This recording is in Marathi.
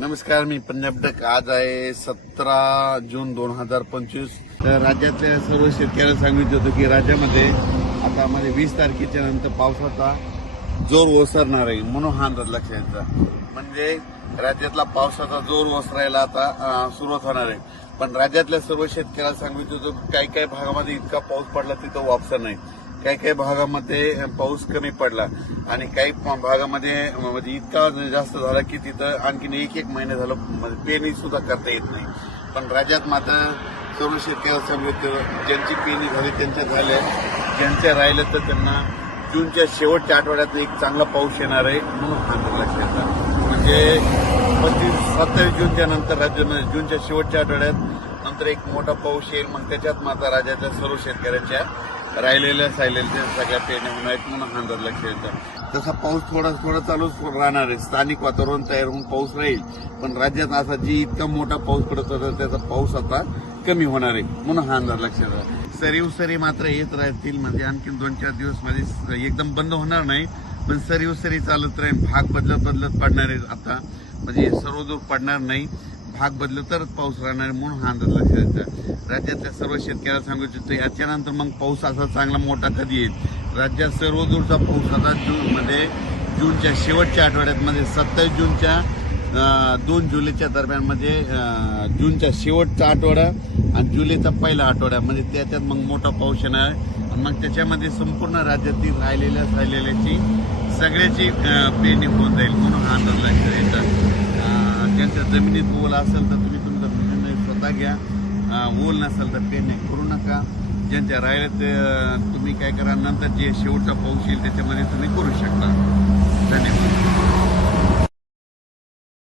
नमस्कार मी पंजाब डक. आज आहे सतरा जून दोन हजार पंचवीस. तर राज्यातल्या सर्व शेतकऱ्यांना सांगितलं होतं की राज्यामध्ये आता मध्ये वीस तारखेच्या नंतर पावसाचा जोर ओसरणार आहे म्हणून हा अंदाज लक्षात यायचा म्हणजे राज्यातला पावसाचा जोर ओसरायला आता सुरुवात होणार आहे. पण राज्यातल्या सर्व शेतकऱ्याला सांगितलं होतं काही काही भागामध्ये इतका पाऊस पडला तिथं वापसा नाही. काही काही भागामध्ये पाऊस कमी पडला आणि काही भागामध्ये म्हणजे इतका जास्त झाला की तिथं आणखीन एक एक महिने झालं म्हणजे पेरणी सुद्धा करता येत नाही. पण राज्यात मात्र सर्व शेतकऱ्यांना मृत्यू ज्यांची पेरणी झाली त्यांच्या झाल्या. ज्यांच्या राहिलं तर त्यांना जूनच्या शेवटच्या आठवड्यात एक चांगला पाऊस येणार आहे म्हणून हा अंदाज लक्षात म्हणजे पंचवीस सत्तावीस जूनच्या नंतर राज्य जूनच्या शेवटच्या आठवड्यात नंतर एक मोठा पाऊस येईल मग त्याच्यात मात्र राज्याच्या सर्व शेतकऱ्यांच्या राहिलेल्या सायलेल्या सगळ्या पेने होणार आहेत म्हणून हा अंदाज लक्षात तसा पाऊस थोडा थोडा चालूच राहणार आहे. स्थानिक वातावरण तयार होऊन पाऊस राहील पण राज्यात असा जी इतका मोठा पाऊस पडत होता त्याचा पाऊस आता कमी होणार आहे म्हणून हा अंदाज लक्षात सरी उसरी मात्र येत राहतील म्हणजे आणखी दोन चार दिवस माझे एकदम बंद होणार नाही पण सरी उसरी चालत राहील. भाग बदलत बदलत पडणार आहे आता. म्हणजे सर्वदूर पडणार नाही. भाग बदलो तरच पाऊस राहणार म्हणून हा अंदाज लक्षात राज्यातल्या सर्व शेतकऱ्याला सांगू इच्छितो याच्यानंतर मग पाऊस असा चांगला मोठा कधी येईल? राज्यात सर्वदूरचा पाऊस आता जूनमध्ये जूनच्या शेवटच्या आठवड्यात म्हणजे सत्तावीस जूनच्या दोन जुलैच्या दरम्यान म्हणजे जूनच्या शेवटचा आठवडा आणि जुलैचा पहिला आठवडा. म्हणजे त्याच्यात मग मोठा पाऊस येणार आणि मग त्याच्यामध्ये संपूर्ण राज्यातील राहिलेल्या राहिलेल्याची सगळ्याची पेरणी होऊन जाईल म्हणून हा अंदाज लक्षात येतात तुमच्या जमिनीत ओल असेल तर तुम्ही तुमचा निर्णय स्वतः घ्या. ओल नसेल तर पेरणी करू नका. ज्यांच्या राहिल्या ते तुम्ही काय करा नंतर जे शेवटचा पाऊस येईल त्याच्यामध्ये तुम्ही करू शकता.